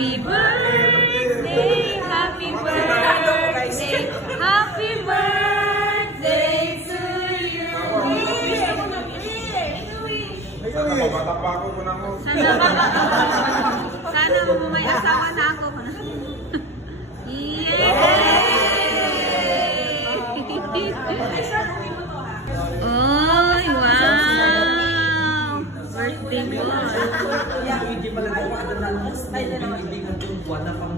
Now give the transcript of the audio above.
Happy birthday, happy birthday, happy birthday to you. Sana may asawa na ako. Yay! Oy, wow! Birthday boy. Hindi pala daw ako na style na hindi ka tuwa na pang